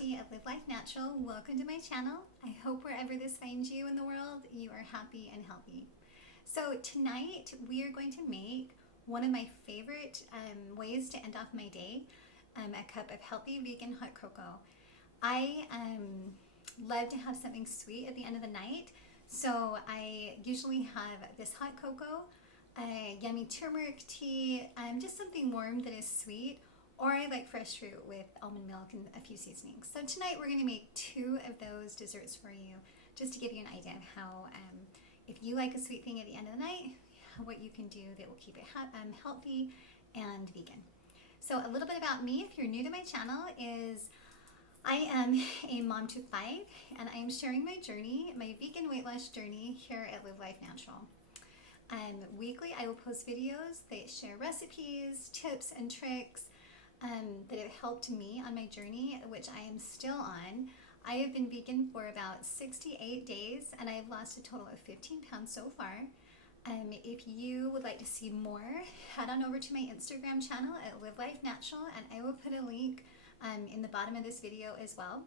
Christy at Live Life Natural. Welcome to my channel. I hope wherever this finds you in the world, you are happy and healthy. So tonight we are going to make one of my favorite ways to end off my day, a cup of healthy vegan hot cocoa. I love to have something sweet at the end of the night, so I usually have this hot cocoa, a yummy turmeric tea, just something warm that is sweet, or I like fresh fruit with almond milk and a few seasonings. So tonight we're going to make 2 of those desserts for you, just to give you an idea of how, if you like a sweet thing at the end of the night, what you can do that will keep it healthy and vegan. So a little bit about me, if you're new to my channel, is I am a mom to 5, and I am sharing my journey, my vegan weight loss journey here at Live Life Natural. Weekly I will post videos that share recipes, tips, and tricks that have helped me on my journey, which I am still on. I have been vegan for about 68 days, and I have lost a total of 15 pounds so far. If you would like to see more, head on over to my Instagram channel at Live Life Natural, and I will put a link in the bottom of this video as well.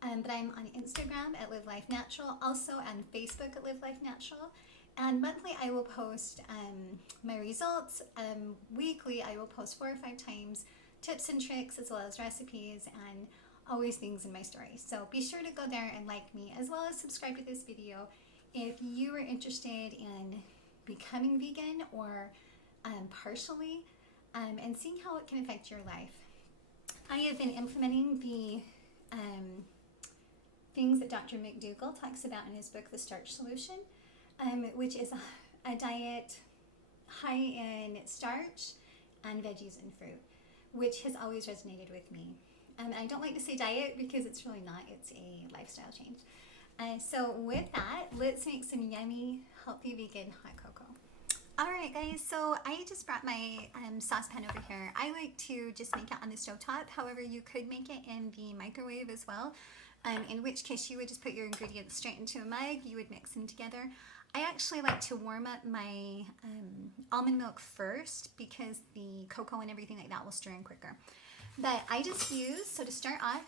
But I'm on Instagram at Live Life Natural, also on Facebook at Live Life Natural. And monthly I will post my results. Weekly I will post 4 or 5 times tips and tricks, as well as recipes and always things in my story. So be sure to go there and like me, as well as subscribe to this video if you are interested in becoming vegan or partially, and seeing how it can affect your life. I have been implementing the things that Dr. McDougall talks about in his book, The Starch Solution, which is a diet high in starch and veggies and fruit, which has always resonated with me. I don't like to say diet because it's really not, it's a lifestyle change. So with that, let's make some yummy, healthy vegan hot cocoa. Alright guys, so I just brought my saucepan over here. I like to just make it on the stovetop. However, you could make it in the microwave as well, in which case you would just put your ingredients straight into a mug. You would mix them together. I actually like to warm up my almond milk first, because the cocoa and everything like that will stir in quicker. But I just use, so to start off,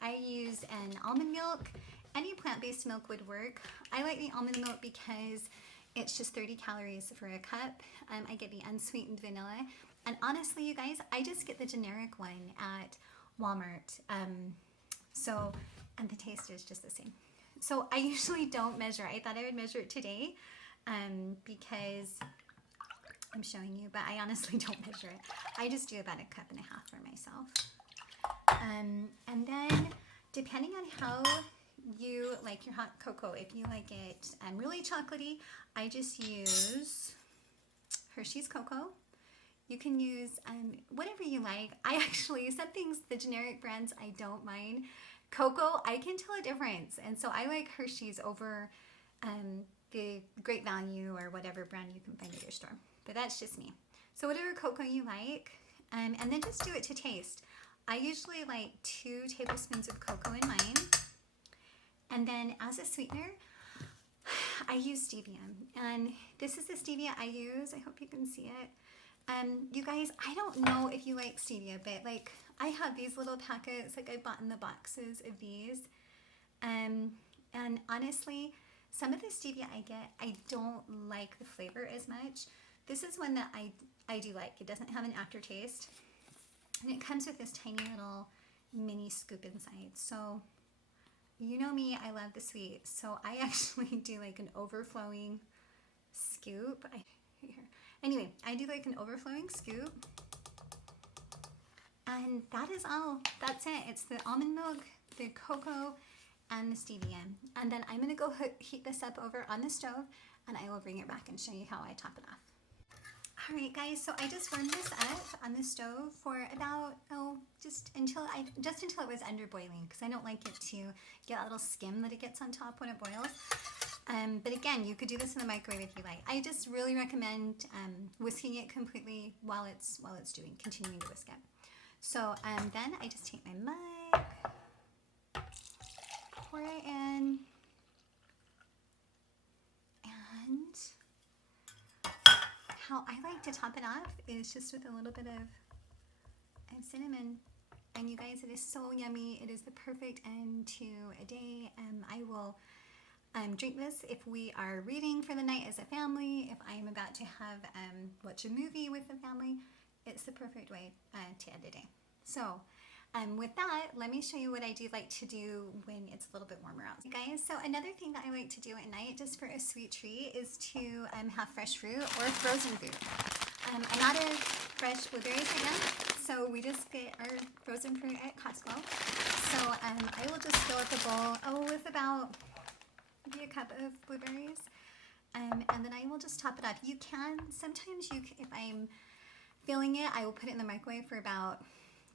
I use an almond milk. Any plant-based milk would work. I like the almond milk because it's just 30 calories for a cup. I get the unsweetened vanilla. And honestly, you guys, I just get the generic one at Walmart. And the taste is just the same. So I usually don't measure. I thought I would measure it today because I'm showing you, but I honestly don't measure it. I just do about 1.5 cups for myself. And then depending on how you like your hot cocoa, if you like it really chocolatey, I just use Hershey's cocoa. You can use whatever you like. I actually, some things, the generic brands, I don't mind. Cocoa, I can tell a difference, and so I like Hershey's over the Great Value or whatever brand you can find at your store. But that's just me. So whatever cocoa you like, and then just do it to taste. I usually like 2 tablespoons of cocoa in mine, and then as a sweetener, I use stevia, and this is the stevia I use. I hope you can see it. You guys, I don't know if you like stevia, but like I have these little packets, like I bought in the boxes of these, and honestly, some of the stevia I get, I don't like the flavor as much. This is one that I do like. It doesn't have an aftertaste, and it comes with this tiny little mini scoop inside. So you know me, I love the sweet, so I actually do like an overflowing scoop. Anyway, I do like an overflowing scoop, and that is all. That's it. It's the almond milk, the cocoa, and the stevia. And then I'm going to go heat this up over on the stove, and I will bring it back and show you how I top it off. Alright guys, so I just warmed this up on the stove for about, just until it was under boiling, because I don't like it to get a little skim that it gets on top when it boils. But again, you could do this in the microwave if you like. I just really recommend whisking it completely while it's continuing to whisk it. So then I just take my mug, pour it in, and how I like to top it off is just with a little bit of cinnamon. I and you guys, it is so yummy. It is the perfect end to a day. I will drink this if we are reading for the night as a family, if I am about to have watch a movie with the family. It's the perfect way to end a day. So with that, let me show you what I do like to do when it's a little bit warmer out. Guys, so another thing that I like to do at night just for a sweet treat is to have fresh fruit or frozen fruit. I'm out of fresh blueberries right now, so we just get our frozen fruit at Costco. So I will just fill up the bowl with about maybe a cup of blueberries, and then I will just top it off. You can, sometimes if I'm filling it, I will put it in the microwave for about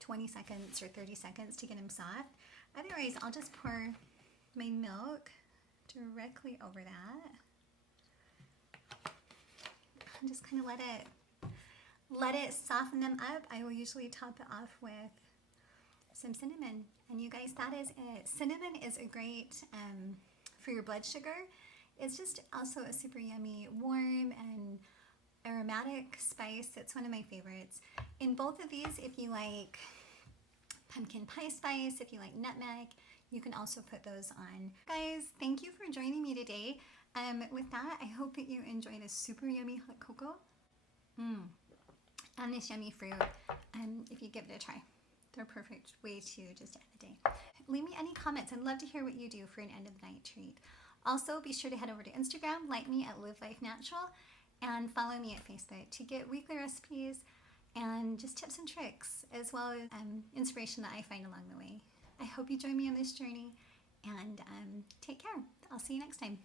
20 seconds or 30 seconds to get them soft. Otherwise, I'll just pour my milk directly over that and just kind of let it soften them up. I will usually top it off with some cinnamon. And you guys, that is it. Cinnamon is a great for your blood sugar. It's just also a super yummy, warm and aromatic spice. It's one of my favorites. In both of these, if you like pumpkin pie spice, if you like nutmeg, you can also put those on. Guys, thank you for joining me today. With that, I hope that you enjoyed a super yummy hot cocoa. And this yummy fruit, if you give it a try. They're a perfect way to just end the day. Leave me any comments. I'd love to hear what you do for an end of the night treat. Also, be sure to head over to Instagram, like me at Live Life Natural, and follow me at Facebook to get weekly recipes and just tips and tricks, as well as inspiration that I find along the way. I hope you join me on this journey, and take care. I'll see you next time.